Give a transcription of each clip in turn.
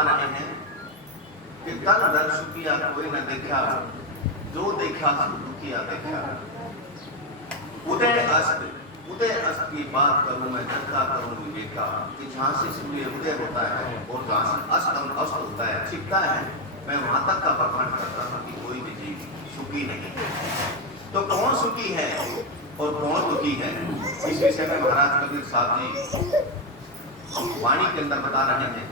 फरमा रहे हैं कि तन दर सुखिया कोई न देखा, जो देखा सो दुखिया देखा। उदय अस्त की बात करूं मैं, चर्चा करूं विवेका, कि जहां से सूर्य उदय होता है और जहां से अस्त होता है, छिपता है, मैं वहां तक का बखान करता हूं कि कोई भी जीव सुखी नहीं है। तो कौन सुखी है और कौन दुखी है, इस विषय में महाराज कबीर साहब जी वाणी के अंदर बता रहे हैं।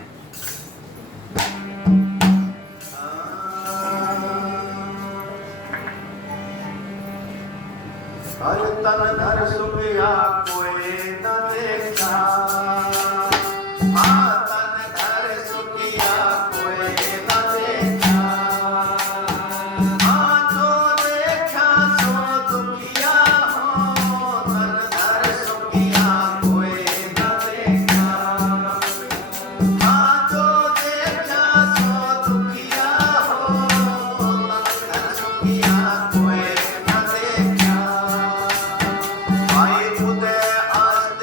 हर तन धर सुखिया कोई न देखा, हाँ तन धर सुखिया कोई न देखा, हाँ जो देखा सो दुखिया हो, तन धर सुखिया कोई न देखा, हाँ जो देखा सो दुखिया हो, तन धर सुखिया कोई न देखा। उदय अस्त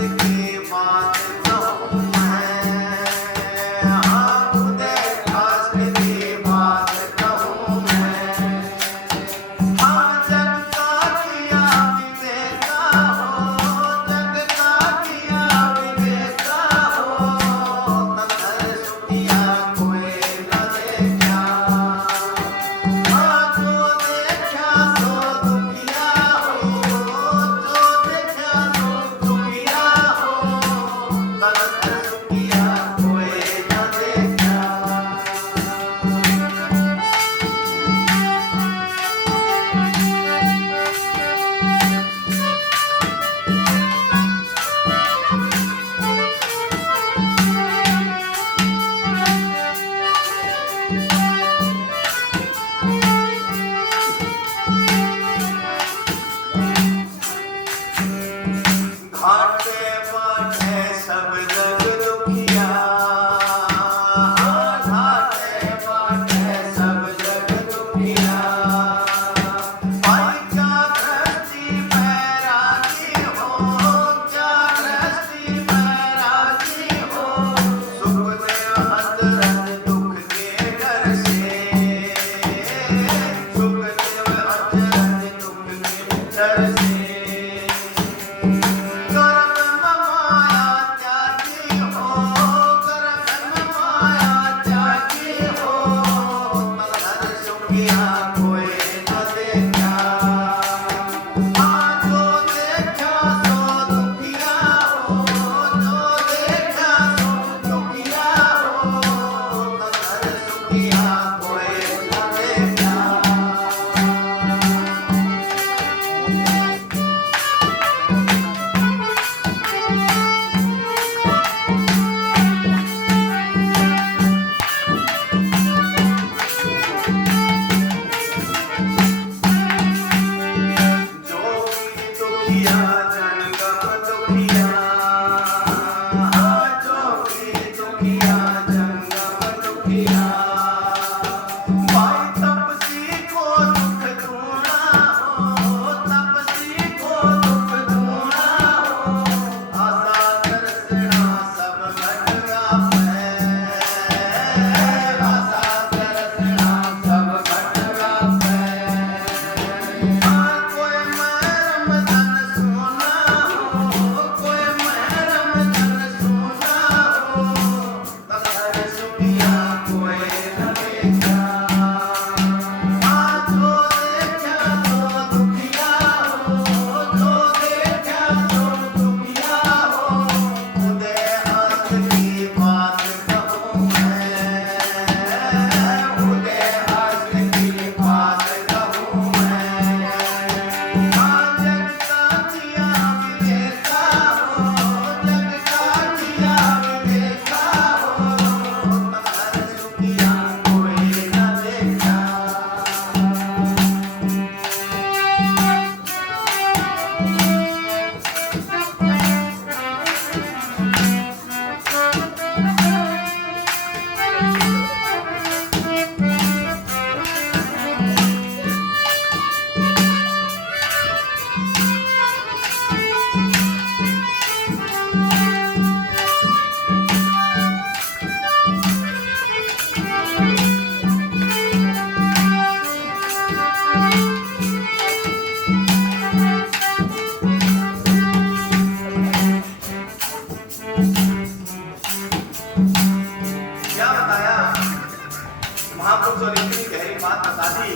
महापुरुषों ने इतनी गहरी बात बता दी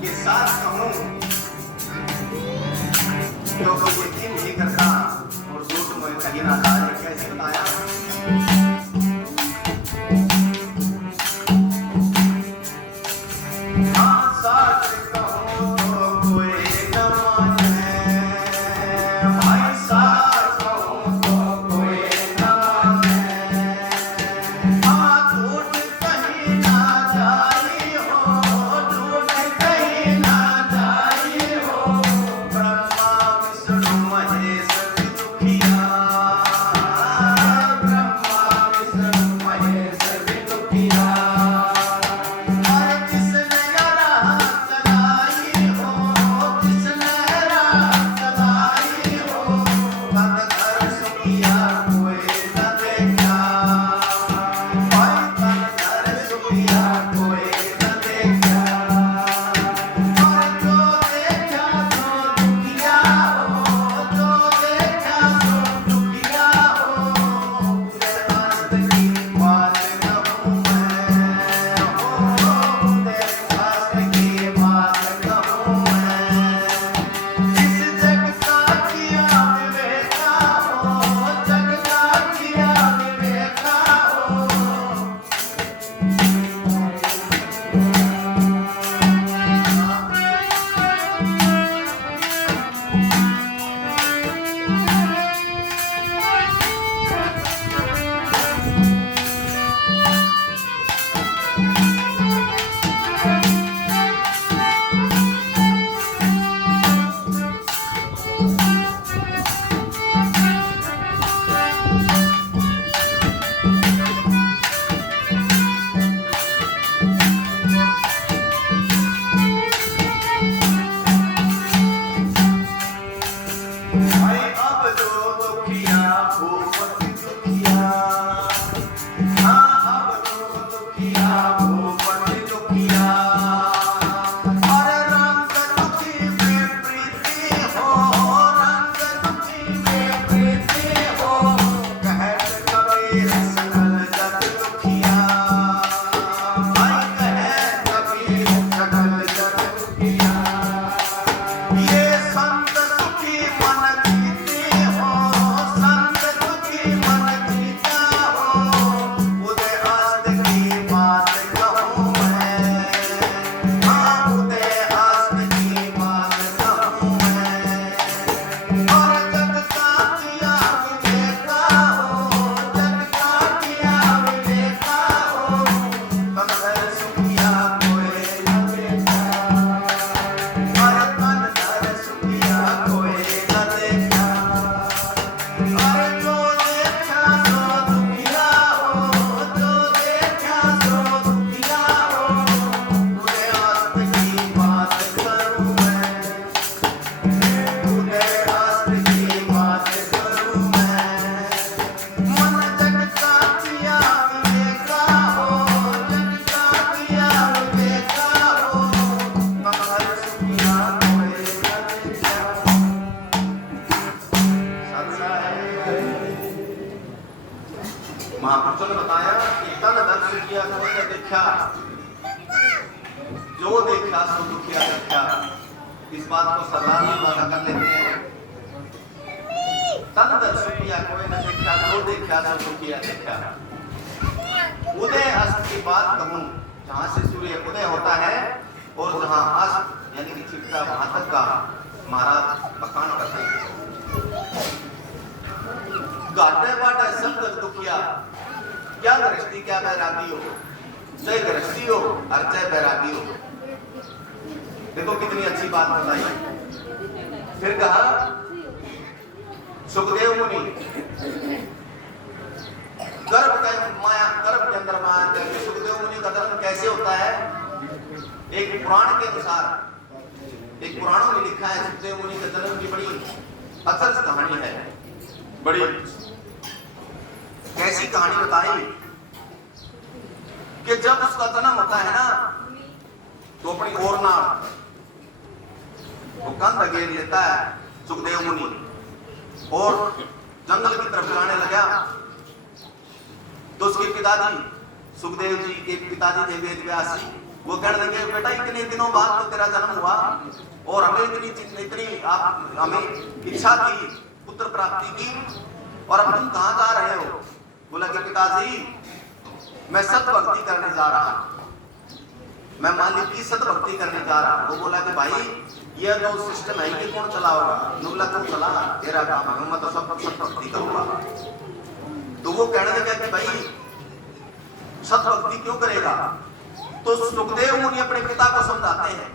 कि साथ कहूं तो कोई यकीन नहीं करता और झूठ में कहीं ना जाए। कैसे बताया? महापुरुषों ने बताया कि तन दर्शन किया कोई न देखा, जो देखा सो दुखिया देखा। इस बात को सरदार जी वादा कर लेते हैं। तन दर्शन किया कोई न देखा, जो देखा सो दुखिया देखा। उदय अस्त की बात कहूं, जहां से सूर्य उदय होता है और जहां अस्त यानी कि छिपता वहां तक का महाराज बखान करते हैं। गाटे बाटे सब दुखिया, क्या गृहस्थी क्या बैरागी हो, चाहे गृहस्थी हो और चाहे बैरागी हो। देखो कितनी अच्छी बात बताई। फिर कहा सुखदेव मुनि गर्भ के अंदर माया करके सुखदेव मुनि का जन्म कैसे होता है? एक पुराण के अनुसार, एक पुराणों में लिखा है सुखदेव मुनि का जन्म की बड़ी असल कहानी है। बड़ी कैसी कहानी बताई कि जब उसका जन्म होता है ना तो अपनी ओर ना वो कंध घेर लेता है सुखदेव मुनि और जंगल की तरफ जाने लगा। तो उसके पिताजी सुखदेव जी के पिताजी थे वेद व्यास जी, वो कहने लगे बेटा इतने दिनों बाद तो तेरा जन्म हुआ और हमें इतनी हमें इच्छा थी पुत्र प्राप्ति की, और अब तुम कहाँ जा रहे हो? बोला कि पिताजी मैं सत भक्ति करने जा रहा हूं, मैं मालिक की सत भक्ति करने जा रहा हूं। वो बोला कि भाई ये जो सिस्टम है ये कौन चला होगा? बोला तुम चला, तेरा काम है, मैं तो सब सत भक्ति करूंगा। तो वो कहने लगा कि भाई सत भक्ति क्यों करेगा? तो सुखदेव मुनि अपने पिता को समझाते हैं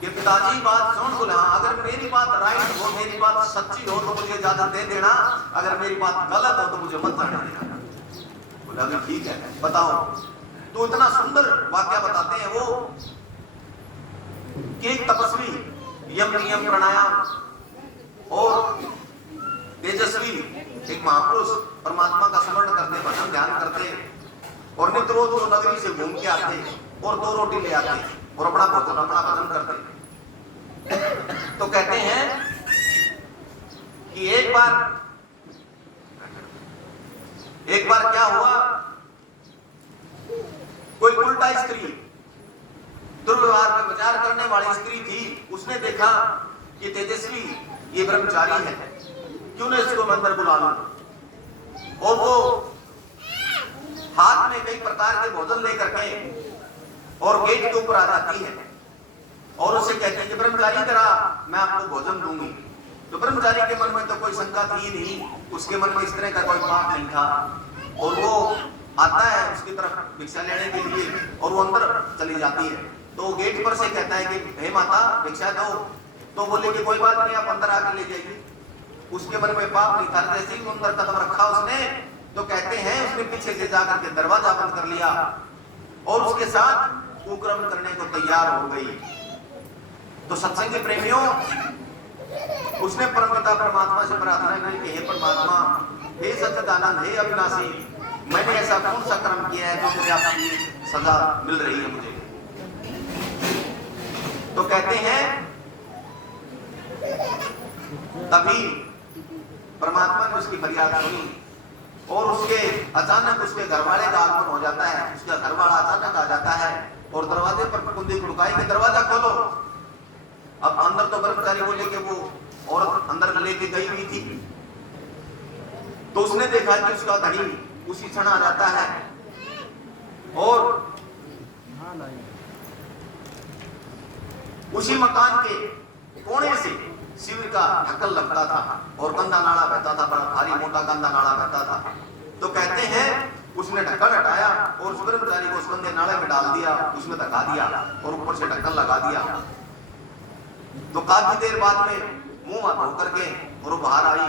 कि पिताजी बात सुन। बोला अगर मेरी बात राइट हो, मेरी बात सच्ची हो तो मुझे इजाजत दे देना, अगर मेरी बात गलत हो तो मुझे मत जाने देना। बोला भी ठीक है बताओ। तो इतना सुंदर वाक्य बताते हैं वो कि एक तपस्वी यम नियम प्राणायाम और तेजस्वी एक महापुरुष परमात्मा का स्मरण करते, भजन ध्यान करते और नित्य रोज वो नगरी से घूम के आते और 2 रोटी ले आते और अपना भजन अपना भजन करते। तो कहते हैं कि एक बार क्या हुआ, कोई उल्टा स्त्री, दुर्व्यवहार में विचार करने वाली स्त्री थी, उसने देखा कि तेजस्वी ये ब्रह्मचारी है, क्यों न इसको मैं अंदर बुला लूं। और वो हाथ में कई प्रकार के भोजन लेकर के और गेट के ऊपर आ जाती है और उससे कहते हैं कि ब्रह्मचारी तेरा मैं आपको भोजन दूंगी। तो ब्रह्मचारी के मन में तो कोई शंका थी नहीं, उसके मन में इस तरह का कोई पाप नहीं था, और वो आता है उसकी तरफ भिक्षा लेने के लिए और वो अंदर चली जाती है। तो गेट पर से कहता है कि हे माता भिक्षा दो। तो बोले कि कोई बात नहीं, आप अंदर आके ले जाइए। उसके मन में पाप नहीं था, जैसे ही अंदर कदम रखा उसने तो कहते हैं उसने पीछे से जाकर के दरवाजा बंद कर लिया और उसके साथ कुकर्म करने को तैयार हो गई। तो सत्संगी प्रेमियों, उसने परमपिता परमात्मा से प्रार्थना की कि हे परमात्मा, हे सच्चिदानंद, हे अविनाशी, मैंने ऐसा कौन सा कर्म किया है जो मुझे आपकी सजा मिल रही है मुझे। तो कहते हैं तभी परमात्मा ने उसकी फरियाद सुनी और उसके अचानक उसके घरवाले का आगमन हो जाता है। उसका घरवाला अचानक आ जाता है और दरवाजे पर कुंडी खड़काई के दरवाजा खोलो। अब अंदर तो ब्रह्मचारी बोले कि वो औरत अंदर लेके गई हुई थी। तो उसने देखा कि उसका धनी उसी क्षण आ जाता है और उसी मकान के कोने से शिविर का ढक्कन लगता था और गंदा नाला बहता था, बड़ा भारी मोटा गंदा नाला बहता था। तो कहते हैं उसने ढक्कन हटाया और उस ब्रह्मचारी को उस गंदे नाले में डाल दिया, उसमें धक्का दिया और ऊपर से ढक्कन लगा दिया। तो काफी देर बाद में मुंह हाथ धो करके और वो बाहर आई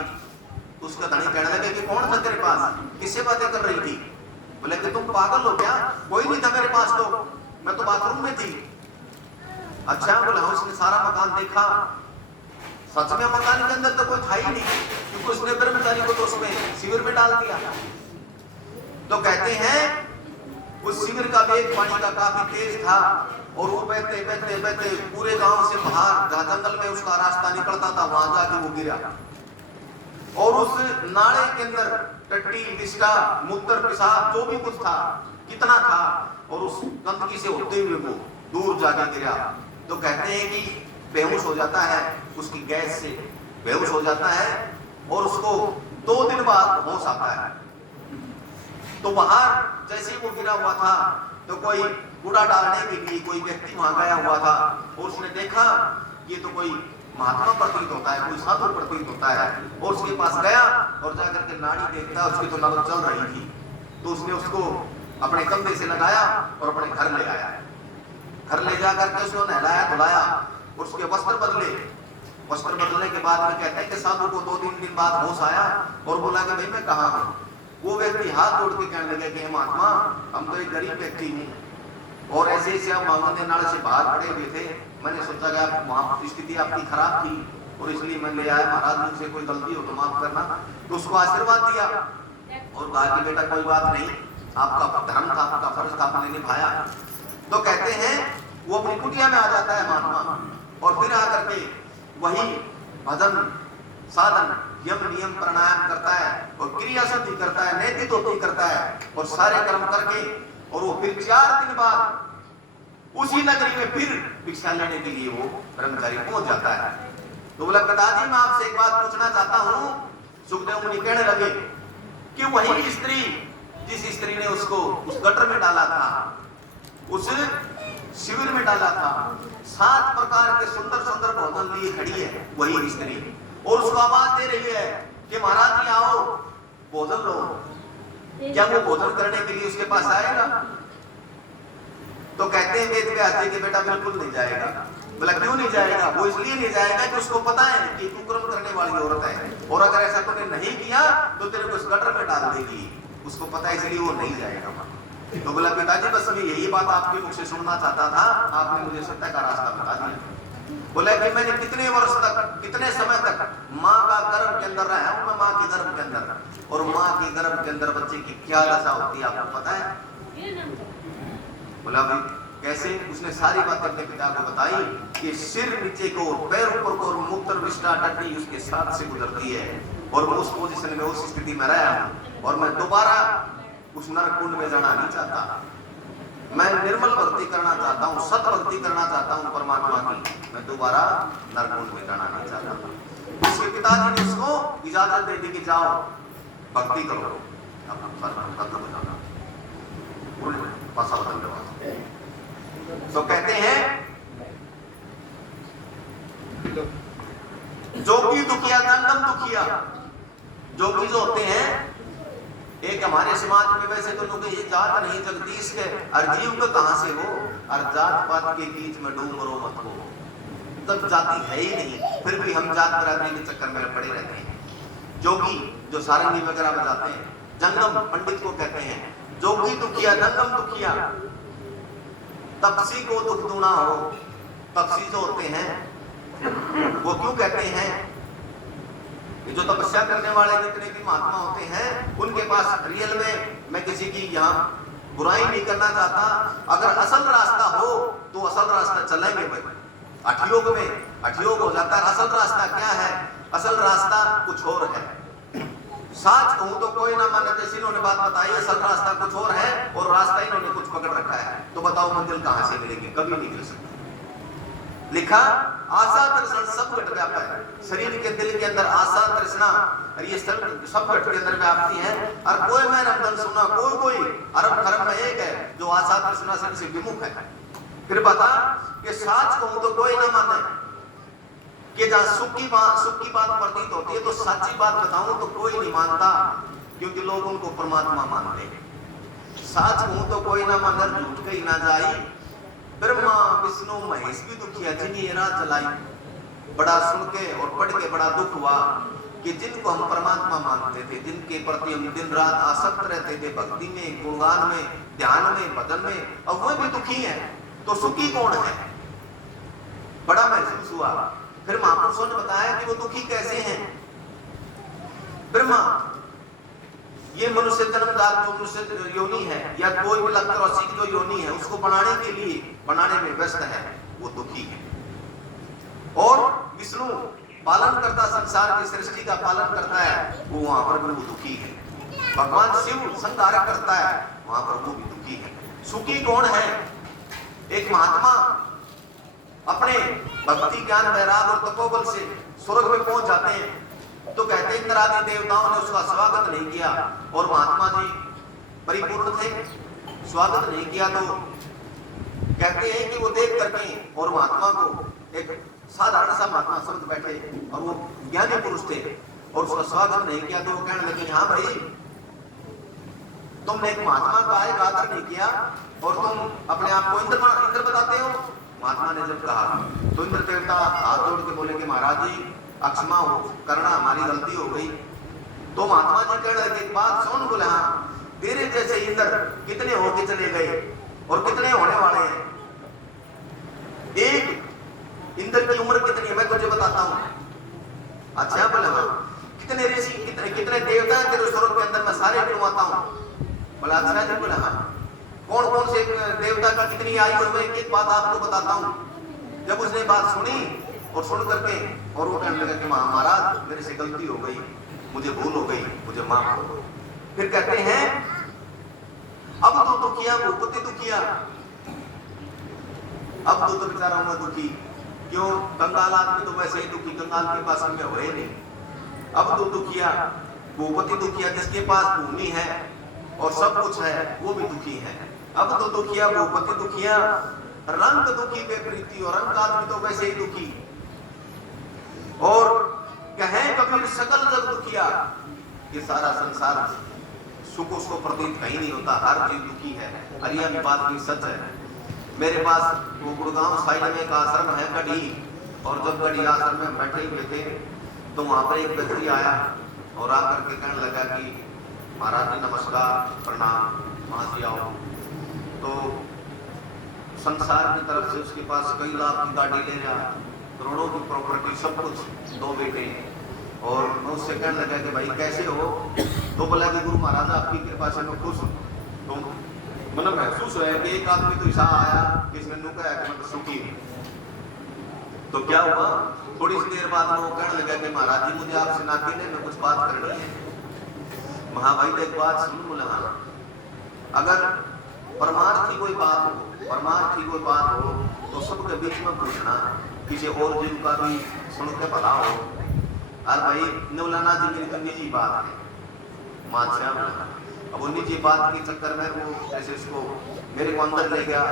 तो उसका धनी कहने लगे कि कौन था तेरे पास, किससे बातें कर रही थी? बोले कि तुम पागल हो क्या, कोई नहीं था मेरे पास, तो मैं तो बाथरूम में थी। अच्छा, बोला उसने सारा मकान देखा, सच में मकान के अंदर तो कोई था ही नहीं, क्योंकि उसने ब्रह्मचारी को तो उसमें शिविर में डाल दिया। तो कहते हैं उस शिविर का वेग पानी का काफी तेज था और वो बहते बहते बहते पूरे गांव से बाहर जहां जंगल में उसका रास्ता निकलता था वहां जाके वो गिरा और उस नाले के अंदर टट्टी विष्टा मूत्र पेशाब जो भी कुछ था कितना था और उस गंदगी से होते हुए वो दूर जाके गिरा। तो कहते हैं कि बेहोश हो जाता है, उसकी गैस से बेहोश हो जाता है और उसको 2 दिन बाद होश आता है। तो बाहर जैसे ही वो गिरा हुआ था तो कोई कूड़ा डालने के लिए कोई व्यक्ति वहां गया हुआ था और उसने देखा ये तो कोई महात्मा प्रतीत होता है, कोई साधु प्रतीत होता है, और उसके पास गया और जाकर के नाड़ी देखता, उसकी तो नबज चल रही थी। तो उसने उसको अपने कंधे से लगाया और अपने घर ले आया। घर ले जाकर के उसको नहलाया धुलाया, उसके वस्त्र बदले। वस्त्र बदलने के बाद में कहते हैं कि साधु को 2-3 दिन बाद होश आया और बोला कि भाई मैं कहाँ हूँ। वो व्यक्ति हाथ जोड़ के कहने लगे कि महात्मा, हम तो एक गरीब व्यक्ति हूँ और ऐसे ऐसे आप मांगने नाले से बाहर पड़े हुए थे, मैंने सोचा कि आप वहां स्थिति आपकी खराब थी और इसलिए मैं ले आया, महाराज मुझसे कोई गलती हो तो माफ करना। तो उसको आशीर्वाद दिया और कहा कि बेटा कोई बात नहीं, आपका धर्म था, आपका फर्ज था, आपने निभाया। तो कहते हैं वो अपनी कुटिया में आ जाता है महात्मा और फिर आकर के वही भजन साधन यम नियम प्राणायाम करता है और क्रिया शुद्धि करता है, नैतिक करता है और सारे कर्म करके और वो फिर 4 दिन बाद उसी नगरी में फिर भिक्षा लेने के लिए वो ब्रह्मचारी पहुंच जाता है। तो बोला पिताजी मैं आपसे एक बात पूछना चाहता हूं। सुखदेव मुनि कहने लगे कि वही स्त्री जिस स्त्री ने उसको उस गटर में डाला था, उस शिविर में डाला था, 7 प्रकार के सुंदर सुंदर भोजन लिए खड़ी है वही स्त्री, और उसको आवाज दे रही है कि महाराज जी आओ भोजन लो। क्या वो भोजन करने के लिए उसके पास आएगा? तो कहते हैं वेद व्यास जी के बेटा बिल्कुल नहीं जाएगा। बोला क्यों नहीं जाएगा? वो इसलिए नहीं जाएगा कि उसको पता है कि तू कर्म करने वाली औरत है, और अगर ऐसा तूने नहीं किया तो तेरे को इस गटर में डाल देगी। उसको पता है इसलिए वो नहीं जाएगा। तो बोला पिताजी बस मैं यही बात आपके मुख से सुनना चाहता था, आपने मुझे सत्य का रास्ता बता दिया। बोला कि मैंने कितने वर्ष तक, कितने समय तक माँ का गर्भ के अंदर रहा हूं, मैं माँ के गर्भ के अंदर, और माँ के गर्भ के अंदर बच्चे की क्या दशा होती है आपको पता है? बोला कैसे? उसने सारी बात अपने पिता को बताई कि सिर नीचे को, पैर ऊपर को, और मूत्र विष्ठा टट्टी उसके साथ से गुजरती है, और मैं उस पोजीशन में, उस स्थिति में रहा हूं, और मैं दोबारा उस नरक कुंड में जाना नहीं चाहता। मैं निर्मल भक्ति करना चाहता हूँ, सत भक्ति करना चाहता हूँ परमात्मा की, मैं दोबारा नरक कुंड में जाना नहीं चाहता। उसके पिताजी ने उसको इजाजत दे दी कि जाओ भक्ति करो, खत्म हो जाना। तो कहते हैं जोगी दुखिया जंगम दुखिया। जोगी जो होते हैं, एक हमारे समाज में वैसे तो लोग ये जात नहीं जगदीश के अर्जीव का कहां से हो, और जात पात के बीच में डूंगरो मत हो, तब जाति है ही नहीं, फिर भी हम जात बरादरी के चक्कर में पड़े रहते हैं। जोगी जो सारंगी वगैरह बजाते हैं, जंगम पंडित को कहते हैं। जोगी दुखिया जंगम दुखिया, तपसी को दुख दूना हो। तपसी जो होते हैं वो क्यों कहते हैं? ये जो तपस्या करने वाले जितने भी महात्मा होते हैं, उनके पास रियल में, मैं किसी की यहाँ बुराई नहीं करना चाहता, अगर असल रास्ता हो तो असल रास्ता चलेंगे भाई। अठयोग में अठयोग हो जाता है। असल रास्ता क्या है? असल रास्ता कुछ और है। साच कहूं तो कोई ना माने, जैसे इन्होंने बात बताई, असल रास्ता कुछ और है और रास्ता इन्होंने कुछ पकड़ रखा है। तो बताओ मंजिल कहां से मिलेगी? कभी नहीं मिल सकती। लिखा आशा तृष्णा सब घट व्याप्त है। शरीर के दिल के अंदर आशा तृष्णा ये सब घट के अंदर व्याप्ति है। और कोई मैं रमधन सुना, कोई अरब खरब में एक है जो आशा तृष्णा से विमुख है। फिर बता कि साच कहूं तो कोई ना माने, कि जहां सुख की बात प्रतीत होती है, तो सच्ची बात बताऊं तो कोई नहीं मानता, क्योंकि लोग उनको परमात्मा मानते हैं। साच कहूं तो कोई ना माने, झूठ कही ना जाई, ब्रह्मा विष्णु महेश भी दुखिया जिन्हें राह चलाई। बड़ा सुन के और पढ़ के बड़ा दुख हुआ कि जिनको हम परमात्मा मानते थे, जिनके प्रति हम दिन रात आसक्त रहते थे, भक्ति में, गुणगान में, ध्यान में, भजन में, अब वो भी दुखी है, तो सुखी कौन है? बड़ा महसूस हुआ। फिर महापुरुषों ने बताया कि वो दुखी कैसे हैं। ब्रह्मा ये मनुष्य जन्मजात जो मनुष्य योनि है, या कोई भी लक्ष्य जो योनि है, उसको बनाने में व्यस्त है, वो दुखी है। और विष्णु पालन करता, संसार की सृष्टि का पालन करता है, वो वहां पर भी वो दुखी है। भगवान शिव संहार करता है, वहां पर वो भी दुखी है। सुखी कौन है? एक महात्मा अपने भक्ति ज्ञान वैराग और तपोबल से स्वर्ग में पहुंच जाते हैं, तो कहते हैं इंद्रादि देवताओं ने उसका स्वागत नहीं किया, और महात्मा जी परिपूर्ण थे, स्वागत नहीं किया। तो कहते हैं कि वो देख करके, और महात्मा को एक साधारण सा महात्मा समझ बैठे, और वो ज्ञानी पुरुष थे, और उसका स्वागत नहीं किया। तो वो कहने लगे, हाँ भाई, तुमने एक महात्मा का आदर नहीं किया, और तुम अपने आप को इंद्र बताते हो। महात्मा ने जब कहा तो इंद्र देवता हाथ जोड़ के बोले कि महाराज जी अक्षमा हो करना, हमारी गलती हो गई। तो महात्मा जी कह रहे एक बात सुन। बोले हाँ, तेरे जैसे इंद्र कितने होके चले गए और कितने होने वाले हैं। एक इंद्र की उम्र कितनी है मैं तुझे बताता हूँ। अच्छा, बोले हाँ, कितने ऋषि, कितने देवता हैं तेरे स्वर्ग के अंदर, मैं सारे गिनवाता हूँ। बोला अच्छा जी। बोला हाँ, कौन कौन से देवता का कितनी आयु है, मैं एक बात आपको बताता हूँ। जब उसने बात सुनी और सुन करके, और वो कहने लगा कि महाराज मेरे से गलती हो गई, मुझे भूल हो गई, मुझे माफ करो। फिर कहते हैं अब तो दुखिया भूपति दुखिया, अब तो बेचारा हुआ दुखी। क्यों? कंगाल आदमी तो वैसे ही दुखी, कंगाल के पास में हुए नहीं। अब तो दुखिया भूपति दुखिया, जिसके पास भूमि है और सब कुछ है वो भी दुखी है। अब तो दुखिया भूपति दुखिया, रंग दुखी बेप्रीति, और रंग आदमी तो वैसे ही दुखी। और कहे कबीर सकल जग दुखिया, ये सारा संसार सुख उसको प्रतीत कहीं नहीं होता, हर चीज दुखी है। हरिया की बात भी सच है। मेरे पास वो गुड़गांव साइड में एक आश्रम है गढ़ी, और जब गढ़ी आश्रम में बैठे हुए थे तो वहां पर एक व्यक्ति आया और आकर के कहने लगा कि महाराज जी नमस्कार, प्रणाम, वहां से आओ। तो संसार की तरफ से उसके पास कई लाख की गाड़ी ले रहा, करोड़ों की प्रॉपर्टी, सब कुछ, 2 बेटे। और मैं उससे कहने लगा कि भाई कैसे हो? तो बोला कि गुरु महाराज आपकी कृपा से मैं खुश हूँ। तो मन महसूस है कि एक आदमी तो ऐसा आया किसने नु कहा कि मैं तो सुखी हूँ। तो क्या हुआ, थोड़ी सी देर बाद वो कहने लगा कि महाराज जी मुझे आपसे नाते में कुछ बात करनी है। महाभाई ने एक बात सुन, बोला अगर परमार्थी कोई बात हो, परमार्थी कोई बात हो तो सबके बीच में पूछना, किसी और जीव का भी सुन के भला हो। और भाई नौलाना जी मेरी तो निजी बात है, माचा अब वो निजी बात के चक्कर में वो ऐसे इसको मेरे को अंदर ले गया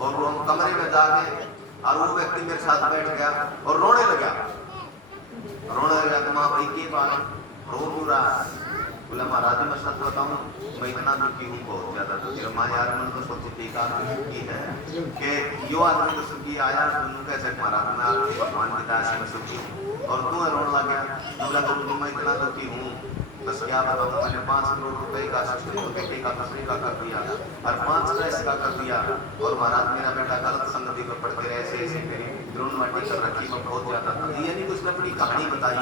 और वो हम कमरे में जाके, और वो व्यक्ति मेरे साथ बैठ गया और रोने लगा। तो माँ भाई की बात रो क्यों रहा? बोला महाराज मैं सच बताऊं, मैं इतना दुखी हूँ, बहुत ज्यादा दुखी। माँ यार मन तो सोची थी दुखी है कि यो आदमी तो सुखी आया, तुम कैसे महाराज मैं आपके भगवान की दया से मैं सुखी हूँ और तू रोने लग गया। बोला तो मैं इतना दुखी हूँ, बस क्या बताऊँ, मैंने 5 करोड़ रुपए का बेटे का दूसरे का कर दिया और 5 पैसे का कर दिया, और महाराज मेरा बेटा गलत संगति में पढ़ते रहे, ऐसे मेरी द्रोण माटी कर रखी, मैं बहुत ज्यादा था। यानी उसने अपनी कहानी बताई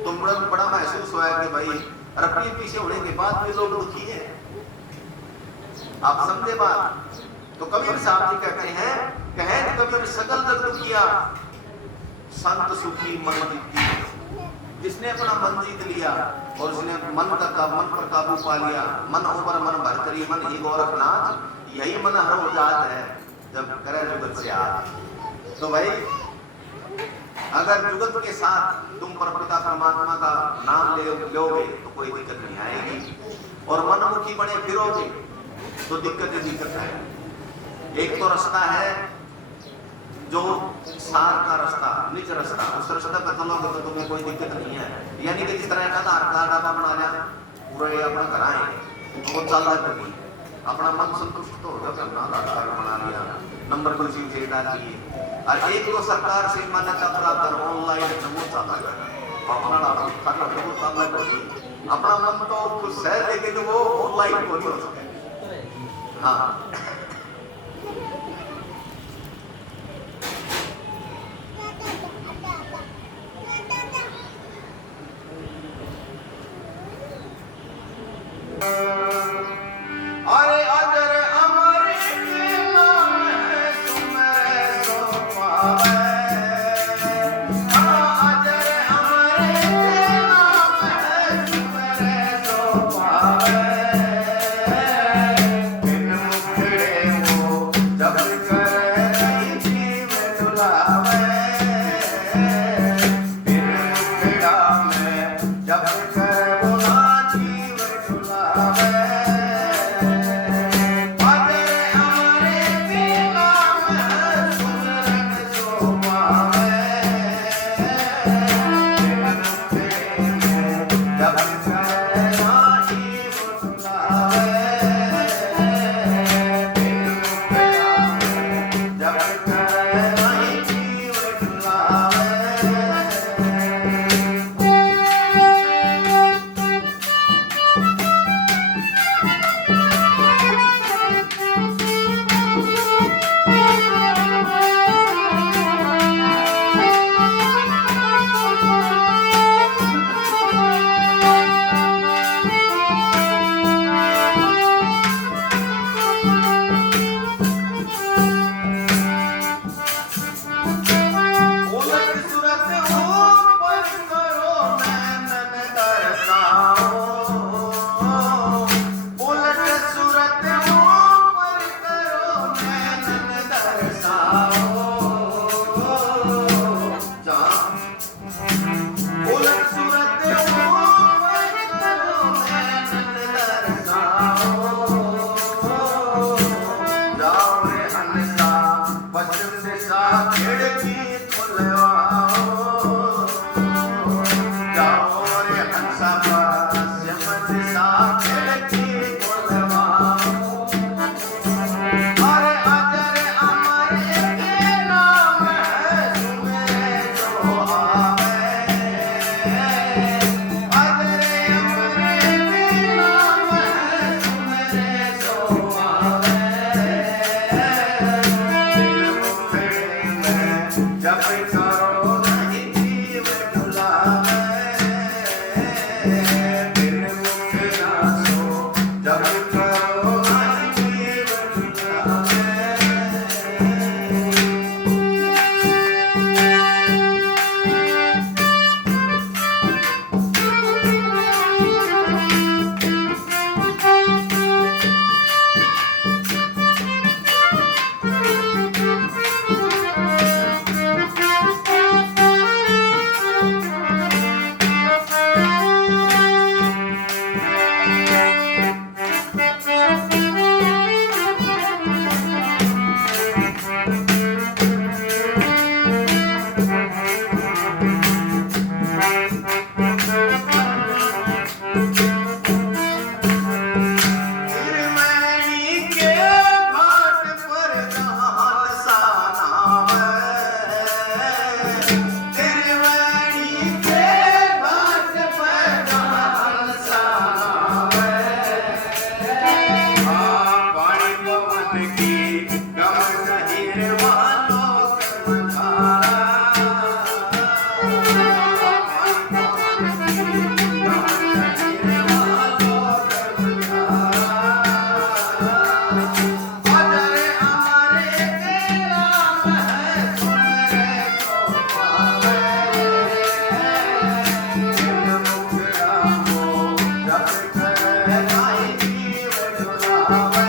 तो बड़ा महसूस हुआ कि भाई रखिए पीछे होने के बाद भी लोग दुखी है। आप समझे बात? तो कबीर साहब जी कहते हैं, कहे कबीर सकल जग दुखिया, संत सुखी मन जीती। जिसने अपना मन जीत लिया और उसने मन पर काबू पा लिया, मन ऊपर मन भर करी, मन ही गोरखनाथ, यही मन हर हो जाता है जब करे जुगत से आज। तो भाई अगर जुगत के साथ तुम परमपिता परमात्मा का नाम लोगे तो कोई दिक्कत नहीं आएगी, और मनमुखी बने फिरोगे तो दिक्कत है। एक तो रास्ता है जो सार का रास्ता, निज रास्ता, उस रास्ते पर चलोगे तो तुम्हें कोई दिक्कत नहीं है। यानी कि जिस तरह का आधार कार्ड आप बना लिया, पूरे अपना घर आए तो वो चल रहा है, अपना मन संतुष्ट तो होगा, अपना आधार कार्ड बना लिया, नंबर कोई चीज से डाल दिए, और एक तो सरकार से मान्यता प्राप्त ऑनलाइन अपना मन तो खुश है, लेकिन वो ऑनलाइन को नहीं हो सके। हाँ अरे अजर अमर के नाम है तुम्हारे सो पावे, अजर अमर के नाम है तुम्हारे सो पावे, बिन मुखड़े आओ रे हंसा पश्चिम दिशा खिड़की खुलवाओ जाओ रे हंसा पश्चिम दिशा खिड़की खुलवाओ अरे अजर अमर के नाम है सुने जो आवे अजर अमर के नाम है सुने जो आवे जब करो नहीं जीव डुलावे फिर मुख ना सो जब करो नहीं जीव डुलावे त्रिवेणी के घाट पर जहान सा नाम है त्रिवेणी के घाट पर जहान सा नाम है पानी पवन की गम नहीं वालों कर्मधारा अजर अमर के नाम है सुने जो पावे दिल मुख रामो जब करे नहीं जीव डुलावे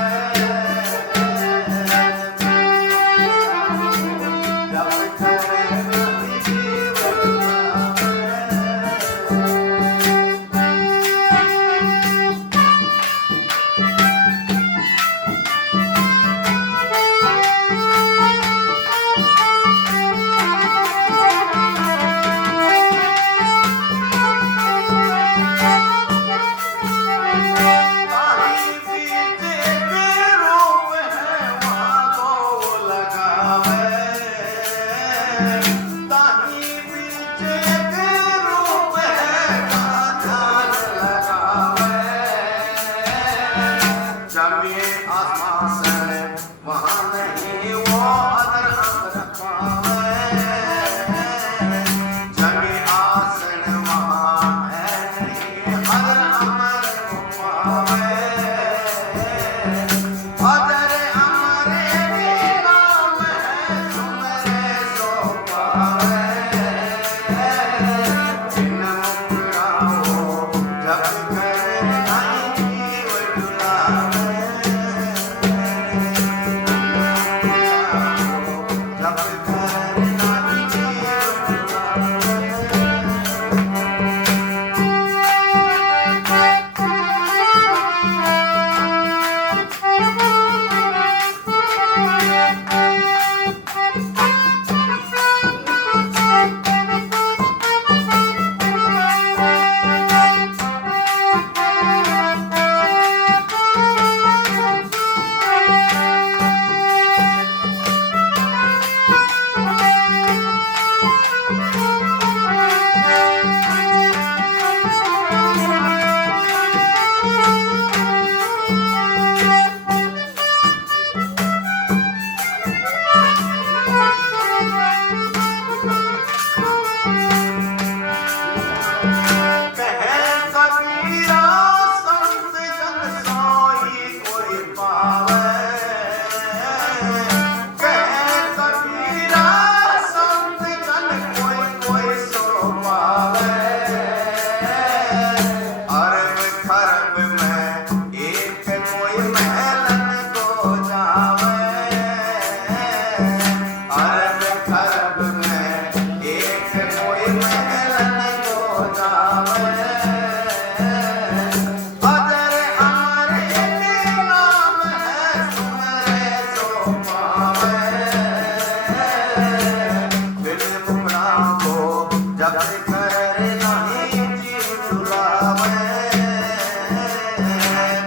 करे नहीं जीव झुलावे,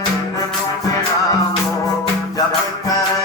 बिन मुखे नामो जप करे